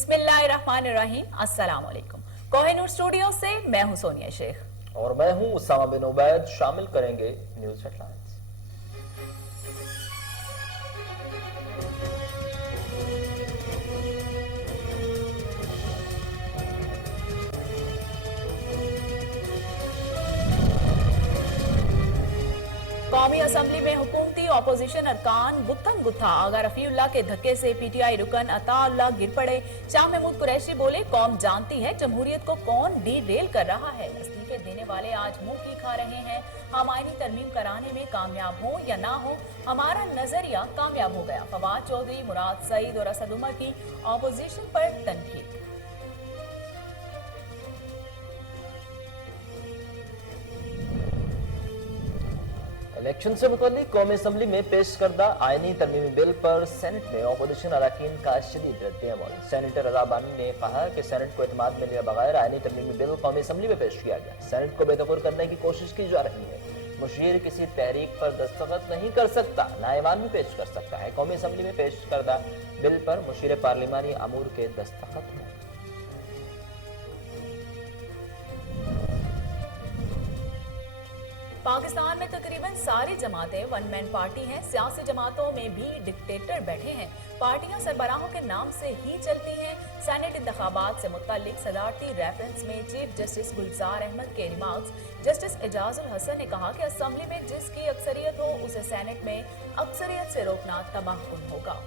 बिस्मिल्लाहिर्रहमानिर्रहीम, अस्सलाम वालेकुम। कोहिनूर स्टूडियो से मैं हूं सोनिया शेख और मैं हूं उसामा बिन उबैद। शामिल करेंगे न्यूज हेडलाइंस। कौमी असम्बली में हुकूमती अपोजिशन अरकान गुत्थम गुत्था आगा रफीउल्लाह के धक्के से पीटीआई रुकन अताउल्लाह गिर पड़े। शाह महमूद कुरैशी बोले, कौम जानती है जमहूरियत को कौन डीरेल कर रहा है। इस्तीफे देने वाले आज मुंह की खा रहे हैं। हम आईनी तरमीम कराने में कामयाब हो या ना हो, हमारा नजरिया कामयाब हो गया। फवाद चौधरी, मुराद सईद और असद उमर की अपोजिशन पर तनकीद। इलेक्शन से मुताल्लिक कौमी असम्बली में पेश करदा आईनी तरमीमी बिल पर सेनेट में अपोजिशन अरकान का शदीद रद्द-ए-अमल। सेनेटर रजा बानी ने कहा कि सेनेट को एतमाद में लिए बगैर आईनी तरमीमी बिल कौमी असम्बली में पेश किया गया। सेनेट को बेदखल करने की कोशिश की जा रही है। मुशीर किसी तहरीक पर दस्तखत नहीं कर सकता, ना ऐवान में पेश कर सकता है। कौमी असम्बली में पेश करदा बिल पर मुशीर पार्लिमानी अमूर के दस्तखत हैं। पाकिस्तान में तकरीबन सारी जमातें वन मैन पार्टी हैं। सियासी जमातों में भी डिक्टेटर बैठे हैं। पार्टियां सरबराहों के नाम से ही चलती हैं। सेनेट इंतखाबात से मुतालिक सदारती रेफरेंस में चीफ जस्टिस गुलजार अहमद के रिमार्क्स जस्टिस एजाजुल हसन ने कहा कि असम्बली में जिसकी अक्सरियत हो उसे सेनेट में अक्सरियत से रोकना तबाहकुन होगा।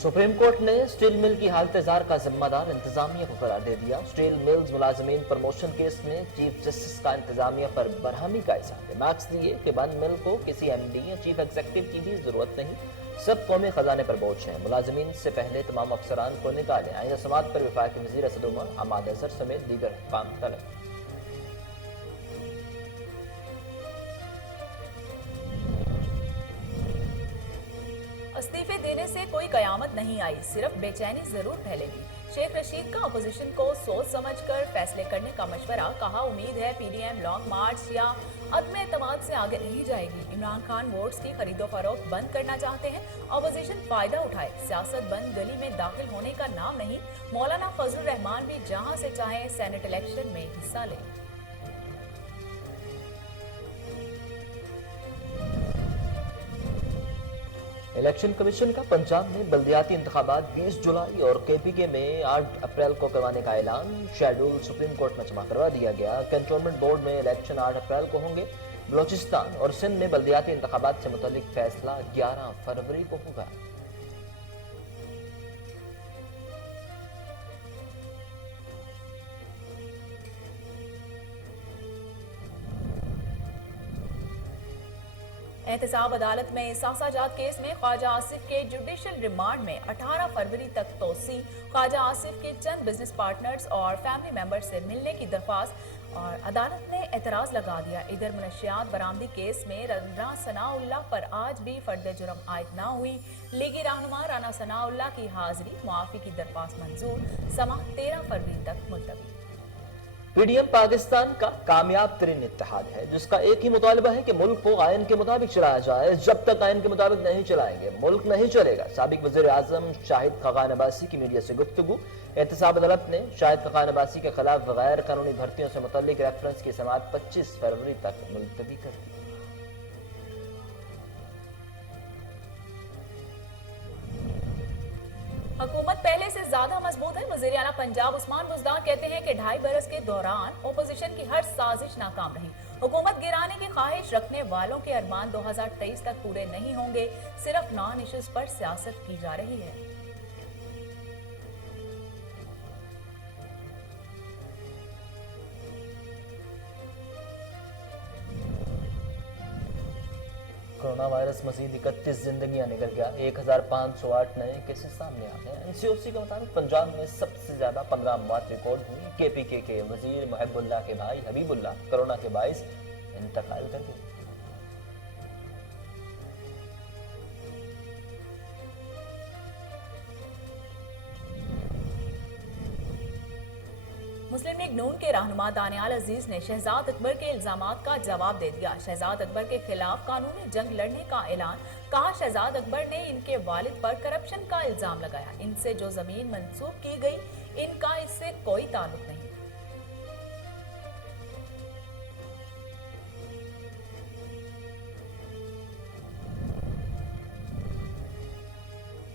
सुप्रीम कोर्ट ने स्टील मिल की हालत जार का जिम्मेदार इंतजामिया को करार दे दिया। स्टील मिल्स मुलाजमीन प्रमोशन केस में चीफ जस्टिस का इंतजामिया पर बरहमी का इज़हार। मार्क्स दिए कि बंद मिल को किसी एमडी या चीफ एग्जीक्यूटिव की भी जरूरत नहीं, सब कौमी खजाने पर बोझ है। मुलाजमीन से पहले तमाम अफसरान को निकालें। आइंदा समात पर वफाकी वज़ीर असद उमर, हमाद अजहर समेत दीगर हुक्काम तलब। इस्तीफे देने से कोई कयामत नहीं आई, सिर्फ बेचैनी जरूर फैलेगी। शेख रशीद का अपोजिशन को सोच समझकर फैसले करने का मशवरा। कहा, उम्मीद है पीडीएम लॉन्ग मार्च या अदम एतमाद से आगे नहीं जाएगी। इमरान खान वोट्स की खरीदो फरोख्त बंद करना चाहते हैं, अपोजिशन फायदा उठाए। सियासत बंद गली में दाखिल होने का नाम नहीं। मौलाना फजलुर रहमान भी जहां से चाहे सेनेट इलेक्शन में हिस्सा लें। इलेक्शन कमीशन का पंजाब में बल्दियाती इंतखाबात 20 जुलाई और केपीके में 8 अप्रैल को करवाने का ऐलान। शेड्यूल सुप्रीम कोर्ट में जमा करवा दिया गया। कंटोनमेंट बोर्ड में इलेक्शन 8 अप्रैल को होंगे। बलोचिस्तान और सिंध में बल्दियाती इंतखाबात से मुतालिक फैसला 11 फरवरी को होगा। एहतसाब अदालत में सासाजात केस में ख्वाजा आसिफ के जुडिशल रिमांड में 18 फरवरी तक तोसी। ख्वाजा आसिफ के चंद बिजनेस पार्टनर्स और फैमिली मेंबर से मिलने की दरख्वास्त और अदालत ने एतराज लगा दिया। इधर मुनशियात बरामदी केस में राना सनाउल्लाह पर आज भी फर्द जुर्म आयद न हुई। लीगी रहनुमा राना सनाउल्लाह की हाजिरी, मुआफी की दरख्वास्त मंजूर। समाअत 13 फरवरी तक मुलतवी। पीडीएम पाकिस्तान का कामयाब तरीन इत्तेहाद है, जिसका एक ही मुतालबा है कि मुल्क को आयन के मुताबिक चलाया जाए। जब तक आयन के मुताबिक नहीं चलाएंगे मुल्क नहीं चलेगा। साबिक वज़ीर आज़म शाहिद खकान अब्बासी की मीडिया से गुफ्तगू। एहतसाब अदालत ने शाहिद खकान अब्बासी के खिलाफ गैर कानूनी भर्तियों से मुतल्लिक रेफरेंस की समाअत 25 फरवरी तक मुलतवी कर दी। हुकूमत पहले से ज्यादा मजबूत है। वज़ीर आला पंजाब उस्मान बुज़दार कहते हैं कि 2.5 बरस के दौरान ओपोजिशन की हर साजिश नाकाम रही। हुकूमत गिराने की ख्वाहिश रखने वालों के अरमान 2023 तक पूरे नहीं होंगे। सिर्फ नॉन इश्यूज पर सियासत की जा रही है। कोरोना वायरस मजीद 31 जिंदगियां निकल गया। 1508 नए केसेस सामने आ गए। एनसीओसी के मुताबिक पंजाब में सबसे ज्यादा 15 मौत रिकॉर्ड हुई। केपीके के वजीर मुहब्बुल्लाह के भाई हबीबुल्लाह कोरोना के बाइस इंतकाल कर गए। मुस्लिम लीग नून के रहनुमा दानियाल अजीज ने शहजाद अकबर के इल्जामात का जवाब दे दिया। शहजाद अकबर के खिलाफ कानूनी जंग लड़ने का ऐलान। कहा शहजाद अकबर ने इनके वालिद पर करप्शन का इल्जाम लगाया। इनसे जो जमीन मंसूब की गई इनका इससे कोई ताल्लुक नहीं।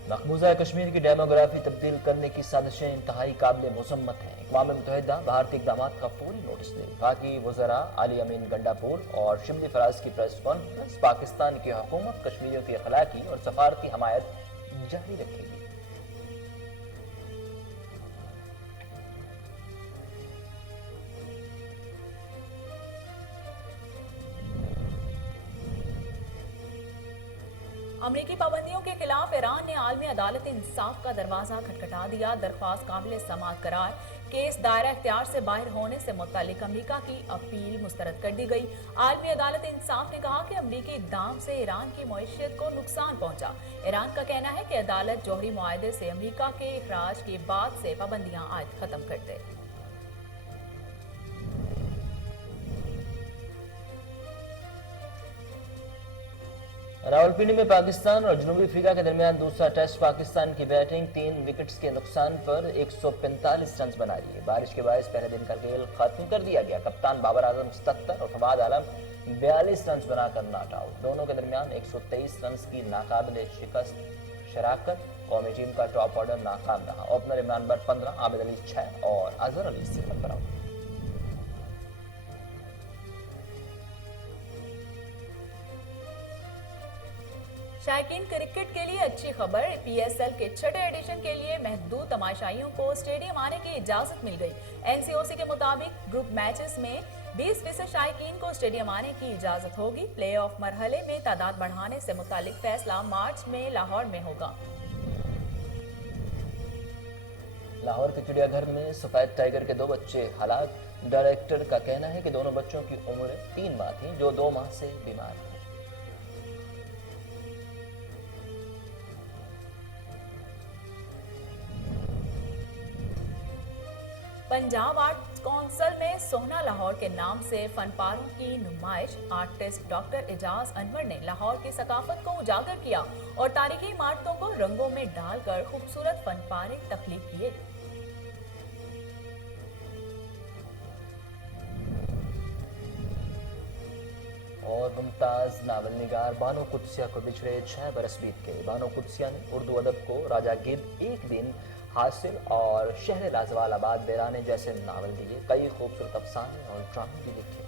मकबूजा कश्मीर की डेमोग्राफी तब्दील करने की साजिशें इंतहाई काबिल मजम्मत हैं। अक़वाम मुत्तहिदा भारतीय इक़दामात का फौरी नोटिस दे। बाकी वज़रा अली अमीन गंडापुर और शिमली फराज की प्रेस कॉन्फ्रेंस। पाकिस्तान की हुकूमत कश्मीरियों की अखलाकी और सफारती हमायत जारी रखेगी। अमरीकी पाबंदियों के खिलाफ ईरान ने आलमी अदालत इंसाफ का दरवाजा खटखटा दिया। दरख्वास्त काबिल समाअत करार। केस दायरा इख्तियार से बाहर होने से मुतालिक अमरीका की अपील मुस्तरद कर दी गई। आलमी अदालत इंसाफ ने कहा कि अमरीकी इक़दाम से ईरान की मईशत को नुकसान पहुंचा। ईरान का कहना है कि अदालत जौहरी मुआहदे से अमरीका के इखराज के बाद से पाबंदियां आयद खत्म कर दे। रावलपिंडी में पाकिस्तान और जनूबी अफ्रीका के दरमियान दूसरा टेस्ट। पाकिस्तान की बैटिंग 3 विकेट्स के नुकसान पर 145 रन बना रही है। बारिश के बायस पहले दिन का खेल खत्म कर दिया गया। कप्तान बाबर आजम 77 और फवाद आलम 42 रन बनाकर नॉट आउट। दोनों के दरमियान 123 रन की नाकाबिल शिकस्त शराकत। कौमी टीम का टॉप ऑर्डर नाकाम रहा। ओपनर इमरान बट 15, आबिद अली 6 और अजहर अली 0 पर आउट। शायकीन क्रिकेट के लिए अच्छी खबर। पीएसएल के छठे एडिशन के लिए महदूद तमाशाइयों को स्टेडियम आने की इजाजत मिल गई। एनसीओसी के मुताबिक ग्रुप मैचेस में 20% शायकीन को स्टेडियम आने की इजाजत होगी। प्लेऑफ मरहले में तादाद बढ़ाने से मुतालिक फैसला मार्च में लाहौर में होगा। लाहौर के चिड़ियाघर में सफेद टाइगर के 2 बच्चे हलाक। डायरेक्टर का कहना है कि दोनों बच्चों की उम्र 3 माह थी, जो 2 माह से बीमार थे। पंजाब आर्ट कौंसिल में सोहना लाहौर के नाम से फनपारों की नुमाइश। आर्टिस्ट डॉक्टर एजाज अनवर ने लाहौर की सकाफत को उजागर किया और तारीखी इमारतों को रंगों में डालकर खूबसूरत फनपारे तख्लीक किए। और मुमताज नावल निगार बानो कुदसिया को बिछड़े 6 बरस बीत गए। बानो कुदसिया ने उर्दू अदब को राजा गिद्ध, एक दिन हासिल और शहर लाजवाल आबाद बेराने जैसे नावल दिए। कई खूबसूरत अफसाने और ड्रामे भी लिखे।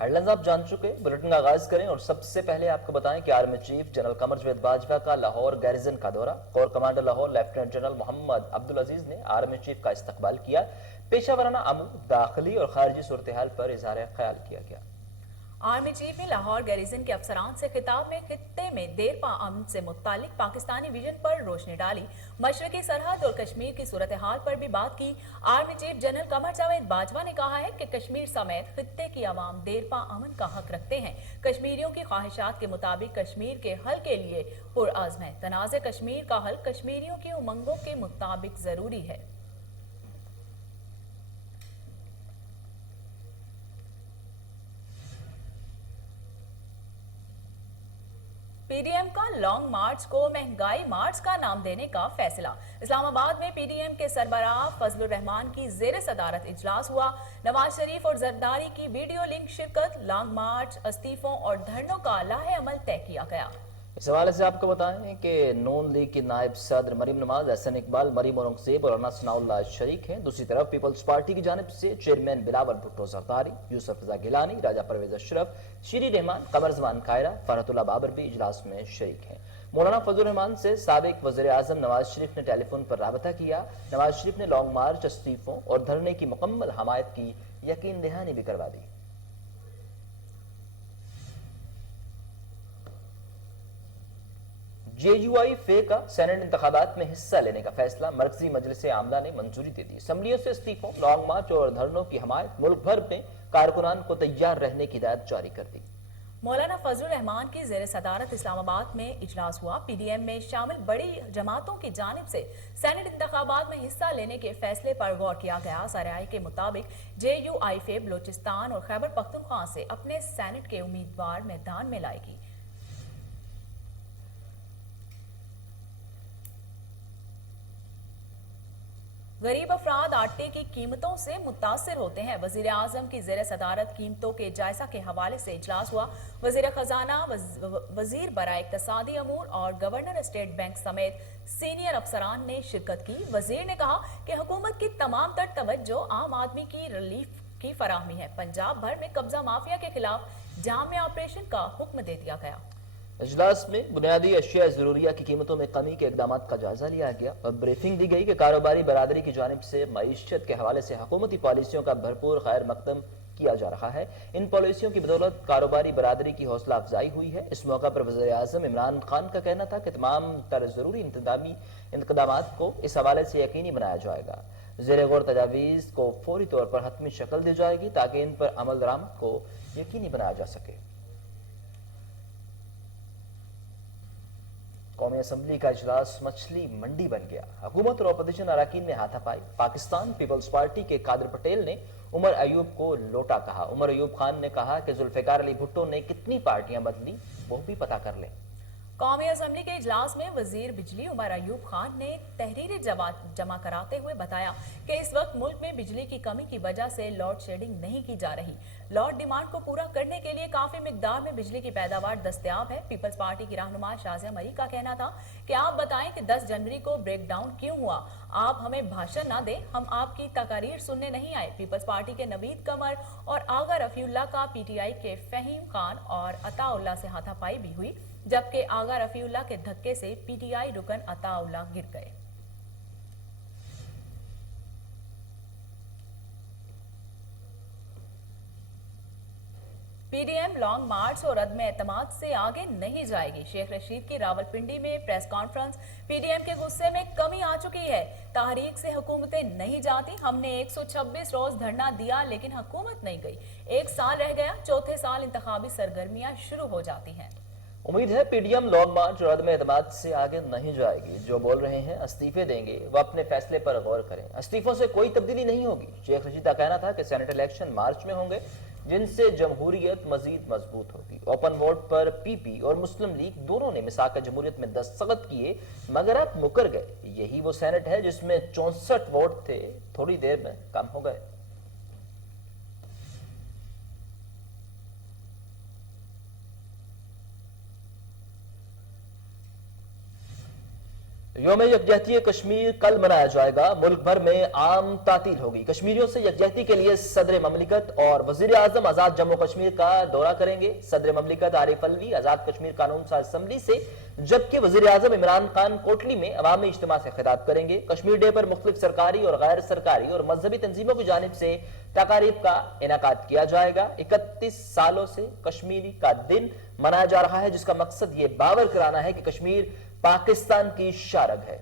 हेडलाइंस आप जान चुके। बुलेटिन का आगाज करें और सबसे पहले आपको बताएं कि army chief general Qamar Javed Bajwa का लाहौर गैरिजन का दौरा। Corps commander Lahore lieutenant general Muhammad Abdul Aziz ने आर्मी चीफ का इस्तकबाल किया। पेशा वराना अमल, दाखिली और खारजी सूरत हाल पर इजहार ख्याल किया गया। आर्मी चीफ ने लाहौर गैरिजन के अफसरान से खिताब में खित्ते में देरपा अमन से मुतालिक पाकिस्तानी विजन पर रोशनी डाली। मशरकी सरहद और कश्मीर की सूरत हाल पर भी बात की। Army chief general Qamar Javed Bajwa ने कहा है कि कश्मीर समेत खित्ते की आवाम देरपा अमन का हक रखते हैं। कश्मीरियों की ख्वाहिशात के मुताबिक कश्मीर के हल के लिए पुरअज़्म है। तनाज़े कश्मीर का हल कश्मीरियों की उमंगों के मुताबिक जरूरी है। पीडीएम का लॉन्ग मार्च को महंगाई मार्च का नाम देने का फैसला। इस्लामाबाद में पीडीएम के सरबराह फजलुर रहमान की जेर सदारत इजलास हुआ। नवाज शरीफ और जरदारी की वीडियो लिंक शिरकत। लॉन्ग मार्च, इस्तीफों और धरनों का लाहे अमल तय किया गया। इस हवाले से आपको बताएं कि नून लीग की नायब सदर मरीम नवाज, एहसन इकबाल, मरीम औरंगजेब और अना सनाउल्लाह शरीक हैं। दूसरी तरफ पीपल्स पार्टी की जानिब से चेयरमैन बिलावल भुट्टो जरदारी, यूसुफ रजा गिलानी, राजा परवेज अशरफ, शीरी रहमान, कमर जमान कायरा, फरहतुल्लाह बाबर भी इजलास में शरीक हैं। मौलाना फजलुर रहमान से साबिक वज़ीर आज़म नवाज शरीफ ने टेलीफोन पर राबता किया। नवाज शरीफ ने लॉन्ग मार्च, इस्तीफों और धरने की मुकम्मल हमायत की यकीन दहानी भी करवा दी। जेयूआई फे का सेनेट इंतखाबात में हिस्सा लेने का फैसला। मरकजी मजलिस आमला ने मंजूरी दे दी। असम्बलियों से इस्तीफों, लॉन्ग मार्च और धरनों की हमायत, मुल्क भर में कारकुनान को तैयार रहने की हिदायत जारी कर दी। मौलाना फजलुर रहमान की ज़ेर सदारत इस्लामाबाद में इजलास हुआ। पीडीएम में शामिल बड़ी जमातों की जानिब से सेनेट इंतखाबात में हिस्सा लेने के फैसले पर गौर किया गया। ज़राए के मुताबिक JUIF बलोचिस्तान और खैबर पख्तूनख्वा से अपने सेनेट के उम्मीदवार मैदान में लाएगी। गरीब अफराद आटे की कीमतों से मुतासिर होते हैं। वजीर आजम की ज़ेर सदारत कीमतों के जायजा के हवाले से इजलास हुआ। वजीर खजाना, वजीर बराए इक्तसादी अमूर और गवर्नर स्टेट बैंक समेत सीनियर अफसरान ने शिरकत की। वजीर ने कहा कि हुकूमत की तमाम तर तवज्जो आम आदमी की रिलीफ की फराहमी है। पंजाब भर में कब्जा माफिया के खिलाफ जामिया ऑपरेशन का हुक्म दे दिया गया। इजलास में बुनियादी अशिया ज़रूरिया की कीमतों में कमी के इकदाम का जायजा लिया गया और ब्रीफिंग दी गई कि कारोबारी बरादरी की जानिब से मईशत के हवाले से हुकूमती पॉलिसियों का भरपूर खैर मकदम किया जा रहा है। इन पॉलिसियों की बदौलत कारोबारी बरादरी की हौसला अफजाई हुई है। इस मौका पर वज़ीर आज़म इमरान खान का कहना था कि तमाम तर ज़रूरी इंतकाम को इस हवाले से यकीनी बनाया जाएगा। ज़ेर गौर तजावीज़ को फौरी तौर पर हतमी शक्ल दी जाएगी ताकि इन पर अमल दरामद को यकीनी बनाया जा सके। कौमी असम्बली का इजलास मछली मंडी बन गया। हुकूमत और अपोजिशन अरकान में हाथापाई। पाकिस्तान पीपल्स पार्टी के कादिर पटेल ने उमर अयूब को लोटा कहा। उमर अयूब खान ने कहा कि जुल्फ़िकार अली भुट्टो ने कितनी पार्टियां बदली वो भी पता कर लें। कौमी असम्बली के इजलास में वजीर बिजली उमर अयूब खान ने तहरीर जमा कराते हुए बताया कि इस वक्त मुल्क में बिजली की कमी की वजह से लोड शेडिंग नहीं की जा रही। लोड डिमांड को पूरा करने के लिए काफी मिकदार में बिजली की पैदावार दस्तयाब है। पीपल्स पार्टी की रहनुमा शाजिया मरी का कहना था कि आप बताएं कि 10 जनवरी को ब्रेक डाउन क्यों हुआ। आप हमें भाषण ना दें, हम आपकी तकारीर सुनने नहीं आए। पीपल्स पार्टी के नवीद कमर और आगा रफीउल्लाह का PTI के फहीम खान और अताउल्लाह से हाथापाई भी हुई, जबकि आगा रफीउल्लाह के धक्के से PTI रुकन अताउल्लाह गिर गए। PDM लॉन्ग मार्च और अदम एतमाद से आगे नहीं जाएगी। शेख रशीद की रावलपिंडी में प्रेस कॉन्फ्रेंस। PDM के गुस्से में कमी आ चुकी है। तहरीक से हुकूमतें नहीं जाती। हमने 126 रोज धरना दिया लेकिन हुकूमत नहीं गई। 1 साल रह गया, चौथे साल इंतखाबी सरगर्मियां शुरू हो जाती हैं। उम्मीद है PDM लॉन्ग मार्च और अदम एतमाद से आगे नहीं जाएगी। जो बोल रहे हैं इस्तीफे देंगे वो अपने फैसले पर गौर करें। इस्तीफों से कोई तब्दीली नहीं होगी। शेख रशीद का कहना था कि सेनेट इलेक्शन मार्च में होंगे जिनसे जमहूरियत मजीद मजबूत होगी। ओपन वोट पर PP और मुस्लिम लीग दोनों ने मिसाक जमहूरियत में दस्तखत किए मगर अब मुकर गए। यही वो सेनेट है जिसमें 64 वोट थे, थोड़ी देर में कम हो गए। यौम यकजहती कश्मीर कल मनाया जाएगा। मुल्क भर में आम तातील होगी। कश्मीरियों से यकजहती के लिए सदर ममलिकत और वजीर आजम आजाद जम्मू कश्मीर का दौरा करेंगे। सदर ममलिकत आरिफ अलवी आजाद कश्मीर कानून साज असम्बली से, जबकि वजीर आजम इमरान खान कोटली में अवामी इज्तिमा से खिताब करेंगे। कश्मीर डे पर मुख्तलिफ सरकारी और गैर सरकारी और मजहबी तंजीमों की जानिब से तकारीब का इनेकाद किया जाएगा। 31 सालों से कश्मीरी का दिन मनाया जा रहा है जिसका मकसद ये बावर कराना है कि कश्मीर पाकिस्तान की शारग है।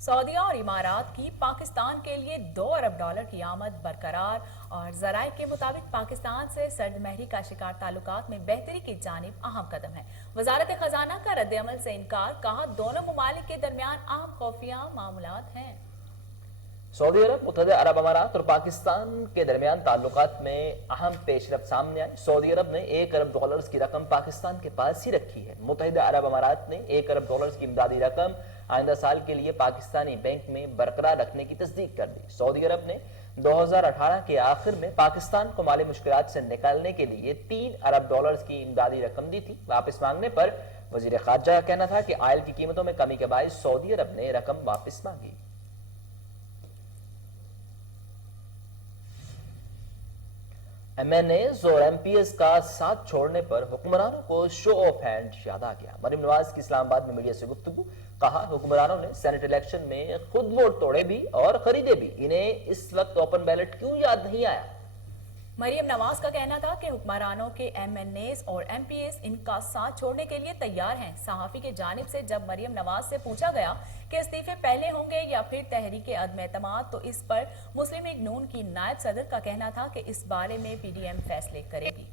सऊदीया और इमारात की पाकिस्तान के लिए $2 अरब की आमद बरकरार और ज़राए के मुताबिक पाकिस्तान से सर्द महरी का शिकार ताल्लुकात में बेहतरी की जानिब अहम कदम है। वजारत खजाना का रद्द-ए-अमल से इनकार, कहा दोनों ममालिक के दरमियान अहम खुफिया मामलात हैं। सऊदी अरब, मुत्तहिदा अरब अमारात और पाकिस्तान के दरमियान ताल्लुकात में अहम पेशरफ्त सामने आई। सऊदी अरब ने $1 अरब की रकम पाकिस्तान के पास ही रखी है। मुत्तहिदा अरब अमारात ने $1 अरब की इमदादी रकम आइंदा साल के लिए पाकिस्तानी बैंक में बरकरार रखने की तस्दीक कर दी। सऊदी अरब ने 2018 के आखिर में पाकिस्तान को माली मुश्किलात से निकालने के लिए $3 अरब की इमदादी रकम दी थी। वापस मांगने पर वजीर खारजा का कहना था कि आयल की कीमतों में कमी के बायस सऊदी अरब ने रकम वापस मांगी। MNAs और MPs का साथ छोड़ने पर हुक्मरानों को शो ऑफ हैंड याद आ गया। मरीम नवाज की इस्लामाबाद में मीडिया से गुफ्तगू, कहा हुक्मरानों ने सेनेट इलेक्शन में खुद वोट तोड़े भी और खरीदे भी, इन्हें इस वक्त ओपन बैलेट क्यों याद नहीं आया। मरियम नवाज का कहना था कि हुक्मरानों के एमएनएस और एमपीएस इनका साथ छोड़ने के लिए तैयार हैं। सहाफी की जानिब से जब मरियम नवाज से पूछा गया कि इस्तीफे पहले होंगे या फिर तहरीक अदम एतमाद, तो इस पर मुस्लिम लीग नून की नायब सदर का कहना था कि इस बारे में पीडीएम फैसले करेगी।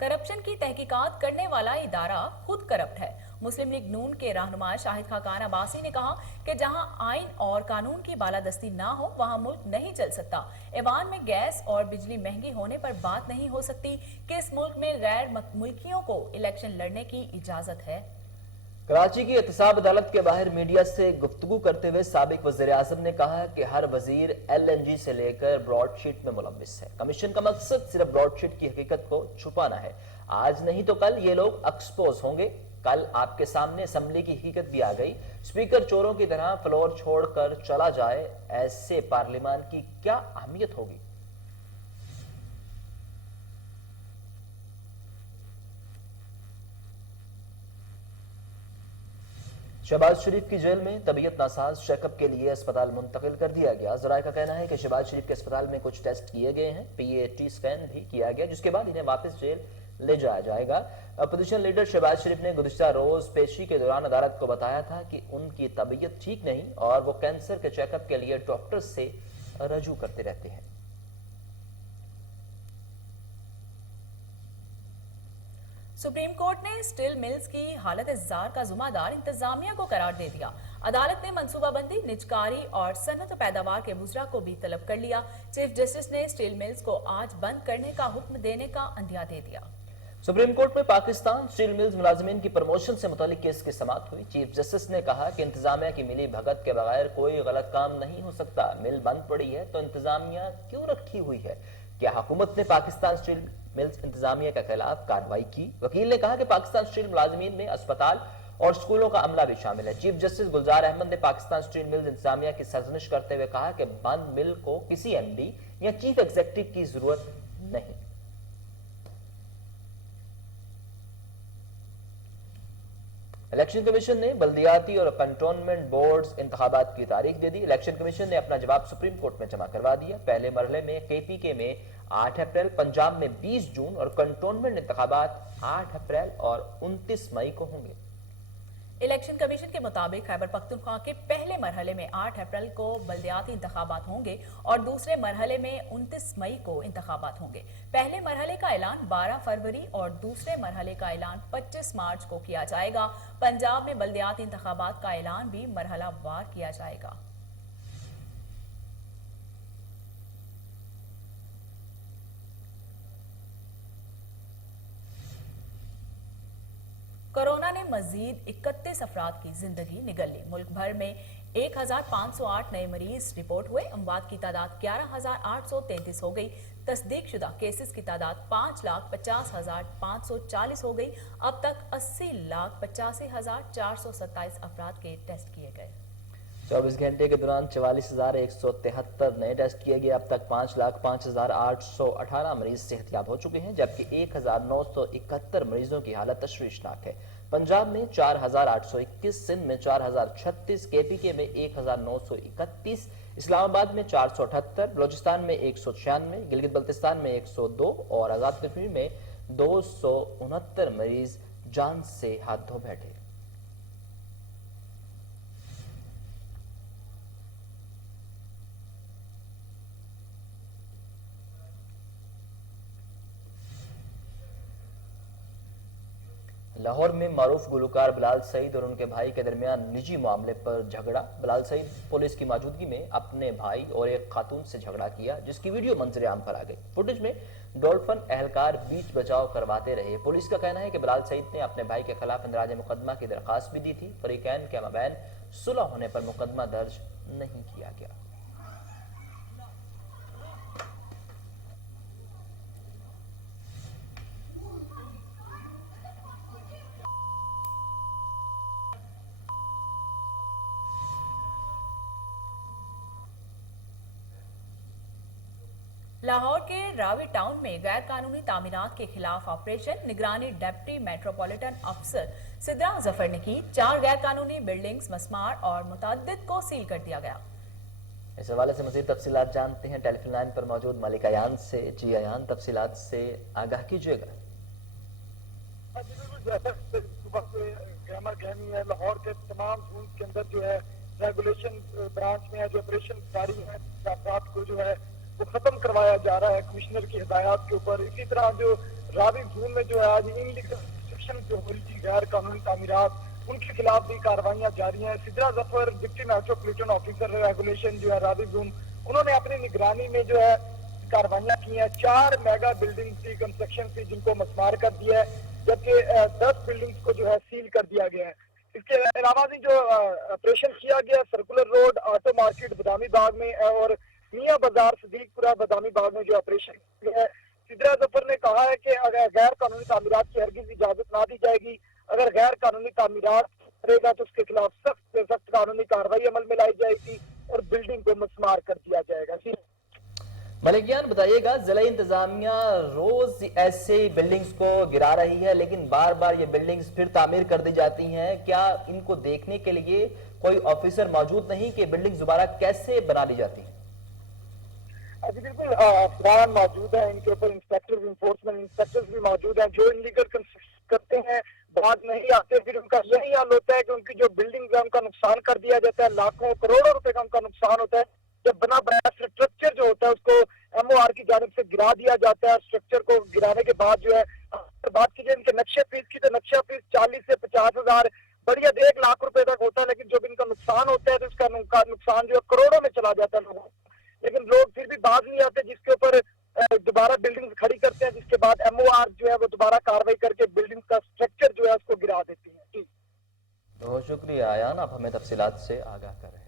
करप्शन की तहकीकात करने वाला इदारा खुद करप्ट है। मुस्लिम लीग नून के रहनुमा शाहिद खाकान अब्बासी ने कहा कि जहां आइन और कानून की बालादस्ती ना हो वहां मुल्क नहीं चल सकता। ऐवान में गैस और बिजली महंगी होने पर बात नहीं हो सकती कि इस मुल्क में गैर मुल्कियों को इलेक्शन लड़ने की इजाजत है। कराची की एहतसाब अदालत के बाहर मीडिया से गुफ्तगू करते हुए साबिक वज़ीर आज़म ने कहा कि हर वजीर LNG से लेकर ब्रॉडशीट में मुलव्विस है। कमीशन का मकसद सिर्फ ब्रॉडशीट की हकीकत को छुपाना है। आज नहीं तो कल ये लोग एक्सपोज होंगे। कल आपके सामने असम्बली की हकीकत भी आ गई। स्पीकर चोरों की तरह फ्लोर छोड़कर चला जाए, ऐसे पार्लियामान की क्या अहमियत होगी। शहबाज शरीफ की जेल में तबीयत नासाज चेकअप के लिए अस्पताल मुंतकिल कर दिया गया। जराये का कहना है कि शहबाज शरीफ के अस्पताल में कुछ टेस्ट किए गए हैं, PAT स्कैन भी किया गया, जिसके बाद इन्हें वापस जेल ले जाया जाएगा। अपोजिशन लीडर शहबाज शरीफ ने गुज़िश्ता रोज पेशी के दौरान अदालत को बताया था कि उनकी तबीयत ठीक नहीं और वो कैंसर के चेकअप के लिए डॉक्टर से रजू करते रहते हैं। सुप्रीम कोर्ट ने स्टील मिल्स की हालत जार का जुम्मेदार इंतजामिया को करार दे दिया। अदालत ने मनसूबाबंदी, निजकारी और सनत पैदावार के बुजरा को भी तलब कर लिया। चीफ जस्टिस ने स्टील मिल्स को आज बंद करने का हुक्म देने का अंदिया दे दिया। सुप्रीम कोर्ट में पाकिस्तान स्टील मिल्स मुलाजमीन की प्रमोशन से मुतालिक केस की समाअत हुई। चीफ जस्टिस ने कहा कि इंतजामिया की मिली भगत के बगैर कोई गलत काम नहीं हो सकता। मिल बंद पड़ी है तो इंतजामिया क्यों रखी हुई है? क्या हुकूमत ने पाकिस्तान स्टील मिल्स इंतजामिया के खिलाफ कार्रवाई की? वकील ने कहा कि पाकिस्तान स्टील मुलाजमीन में अस्पताल और स्कूलों का अमला भी शामिल है। चीफ जस्टिस गुलजार अहमद ने पाकिस्तान स्टील मिल्स इंतजामिया की सरजनिश करते हुए कहा कि बंद मिल को किसी MD या चीफ एग्जीक्यूटिव की जरूरत नहीं। इलेक्शन कमीशन ने बल्दियाती और कंटोनमेंट बोर्ड्स इंतखाबात की तारीख दे दी। इलेक्शन कमीशन ने अपना जवाब सुप्रीम कोर्ट में जमा करवा दिया। पहले मरहले में KPK में 8 अप्रैल, पंजाब में 20 जून और कंटोनमेंट इंतखाबात 8 अप्रैल और 29 मई को होंगे। इलेक्शन कमीशन के मुताबिक खैबर पख्तूनख्वा के पहले मरहले में 8 अप्रैल को बल्दियाती इंतखाबात होंगे और दूसरे मरहले में 29 मई को इंतखाबात होंगे। पहले मरहले का ऐलान 12 फरवरी और दूसरे मरहले का ऐलान 25 मार्च को किया जाएगा। पंजाब में बल्दियाती इंतखाबात का ऐलान भी मरहला वार किया जाएगा। कोरोना ने मजीद 31 अफराद की जिंदगी निगल ली। मुल्क भर में 1508 नए मरीज रिपोर्ट हुए। अमवात की तादाद 11,833 हो गई। तस्दीक शुदा केसेस की तादाद 5,50,540 हो गई। अब तक 80,85,427 अफराद के टेस्ट किए गए। 24 घंटे के दौरान 44,173 नए टेस्ट किए गए। अब तक 5,05,818 मरीज सेहतयाब हो चुके हैं, जबकि 1,971 मरीजों की हालत तशवीशनाक है। पंजाब में 4,821, सिंध में 4,036, KPK में 1,931, इस्लामाबाद में 478, बलोचिस्तान में 196, गिलगित बल्तिस्तान में 102 और आजाद कश्मीर में 269 मरीज जान से हाथ धो बैठे। लाहौर में मारूफ गुलकार बिलाल सईद और उनके भाई के दरमियान निजी मामले पर झगड़ा। बिलाल सईद पुलिस की मौजूदगी में अपने भाई और एक खातून से झगड़ा किया, जिसकी वीडियो मंजर आम पर आ गई। फुटेज में डॉल्फिन एहलकार बीच बचाव करवाते रहे। पुलिस का कहना है कि बिलाल सईद ने अपने भाई के खिलाफ इंदराज मुकदमा की दरखास्त भी दी थी। फरीकैन के मबैन सुलह होने पर मुकदमा दर्ज नहीं किया गया। लाहौर के रावी टाउन में गैर कानूनी तामीरात के खिलाफ ऑपरेशन निगरानी डेप्टी मेट्रोपॉलिटन अफसर सिद्रा जफर ने की। 4 गैर कानूनी बिल्डिंग्स, मस्मार और मुतअद्दिद को सील कर दिया गया। इस हवाले से मज़ीद तफसीलात जानते हैं टेलीफोन लाइन पर मौजूद मलिक अयान से। जी अयान, तफसीलात से आगाह कीजिएगा। लाहौर के तमाम जोन के अंदर जो है रेगुलेशन ब्रांच में जो ऑपरेशन जारी है, अफराद को जो है वो खत्म करवाया जा रहा है कमिश्नर की हिदायत के ऊपर। इसी तरह जो रावी जोन में जो है आज इनलीगल कंस्ट्रक्शन जो हो रही गैर कानूनी तामीरात, उनके खिलाफ भी कार्रवाइयां जारी हैं। Sidra Zafar deputy metropolitan officer regulation जो है रावी जोन, उन्होंने अपनी निगरानी में जो है कार्रवाइयां की हैं। 4 मेगा बिल्डिंग की कंस्ट्रक्शन थी जिनको मस्मार कर दिया है, जबकि 10 बिल्डिंग्स को जो है सील कर दिया गया है। इसके अलावा भी जो ऑपरेशन किया गया circular road, auto market Badami Bagh में और मियां बाजार सदीकपुरा बदामी बाग में जो ऑपरेशन किया है। सिद्रा जफर ने कहा है कि अगर गैर कानूनी तामीरात की हरगिज इजाजत ना दी जाएगी, अगर गैर कानूनी तामीरात करेगा तो उसके खिलाफ सख्त से सख्त कानूनी कार्रवाई अमल में लाई जाएगी और बिल्डिंग को मस्मार कर दिया जाएगा। मलिक अयान, बताइएगा, जिला इंतजामिया रोज ऐसे बिल्डिंग्स को गिरा रही है, लेकिन बार बार ये बिल्डिंग्स फिर तामीर कर दी जाती हैं। क्या इनको देखने के लिए कोई ऑफिसर मौजूद नहीं कि बिल्डिंग्स दोबारा कैसे बना ली जाती है? जी बिल्कुल, अफसरान मौजूद है, इनके ऊपर इंस्पेक्टर इन्फोर्समेंट इंस्पेक्टर्स भी मौजूद हैं जो इनलीगल कंस्ट्रक्शन करते हैं, बात नहीं आते। फिर उनका यही हाल होता है कि उनकी जो बिल्डिंग है उनका नुकसान कर दिया जाता है, लाखों करोड़ों रुपए का उनका नुकसान होता है। जब बना बनाया स्ट्रक्चर जो होता है उसको MOR की जानिब से गिरा दिया जाता है। स्ट्रक्चर को गिराने के बाद जो है, बात कीजिए इनके नक्शे फीस की, तो नक्शा फीस 40 से 50 हजार, बढ़िया 1 लाख रुपए तक होता है। लेकिन जब इनका नुकसान होता है तो उसका नुकसान जो है करोड़ों में चला जाता है लोगों को। लेकिन लोग फिर भी बाज नहीं आते, जिसके ऊपर दोबारा बिल्डिंग खड़ी करते हैं, जिसके बाद MOR जो है वो दोबारा कार्रवाई करके बिल्डिंग का स्ट्रक्चर जो है उसको गिरा देती है। बहुत शुक्रिया अयान, आप हमें तफसीलात से आगाह कर रहे थे।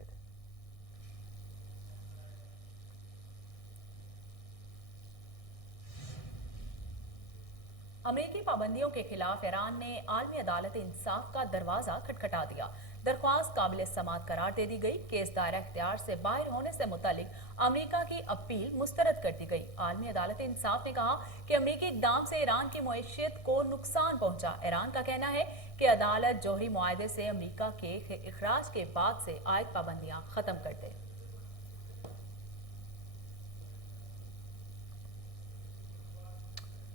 अमेरिकी पाबंदियों के खिलाफ ईरान ने आलमी अदालत इंसाफ का दरवाजा खटखटा दिया। दरख्वास्त काबिल समाअत करार दे दी गई। केस दायरा इख्तियार से बाहर होने से मुतालिक अमेरिका की अपील मुस्तरद कर दी गई। आलमी अदालत इंसाफ ने कहा कि अमेरिकी इकदाम से ईरान की मईशत को नुकसान पहुंचा। ईरान का कहना है कि अदालत जौहरी मुआहदे से अमेरिका के इखराज के बाद से आयद पाबंदियां खत्म कर दे।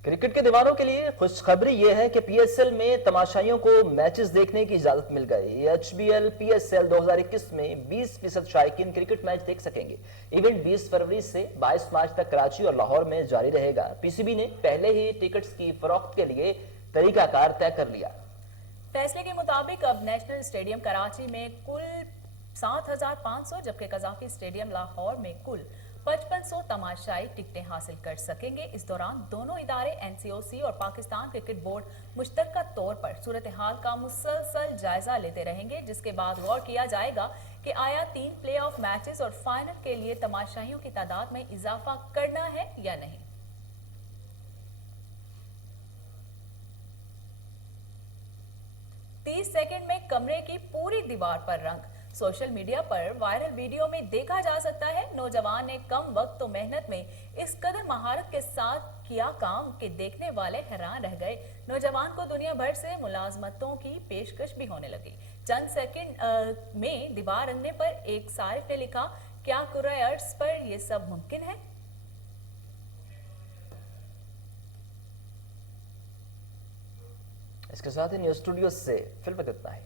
क्रिकेट के दीवानों के लिए खुशखबरी यह है कि PSL में तमाशाइयों को मैचेस देखने की इजाजत मिल गई। HBL PSL 2021 में 20% शायकीन क्रिकेट मैच देख सकेंगे। इवेंट 20 फरवरी से 22 मार्च तक कराची और लाहौर में जारी रहेगा। PCB ने पहले ही टिकट्स की फरोख्त के लिए तरीकाकार तय कर लिया। फैसले के मुताबिक अब नेशनल स्टेडियम कराची में कुल 7,500, जबकि कजाफी स्टेडियम लाहौर में कुल 5500 तमाशाई टिकटें हासिल कर सकेंगे। इस दौरान दोनों इदारे NCOC और पाकिस्तान क्रिकेट बोर्ड मुश्तरका तौर पर सूरत हाल का मुसलसल जायजा लेते रहेंगे, जिसके बाद गौर किया जाएगा कि आया 3 प्ले ऑफ मैचेस और फाइनल के लिए तमाशाइयों की तादाद में इजाफा करना है या नहीं। तीस सेकेंड में कमरे की पूरी दीवार पर रंग। सोशल मीडिया पर वायरल वीडियो में देखा जा सकता है नौजवान ने कम वक्त तो मेहनत में इस कदर महारत के साथ किया काम कि देखने वाले हैरान रह गए। नौजवान को दुनिया भर से मुलाजमतों की पेशकश भी होने लगी। चंद सेकंड में दीवार रंगने पर एक सारिफ ने लिखा, क्या कुर्रे अर्श पर यह सब मुमकिन है। इसके साथ ही न्यूज स्टूडियो से फिल्म इतना ही।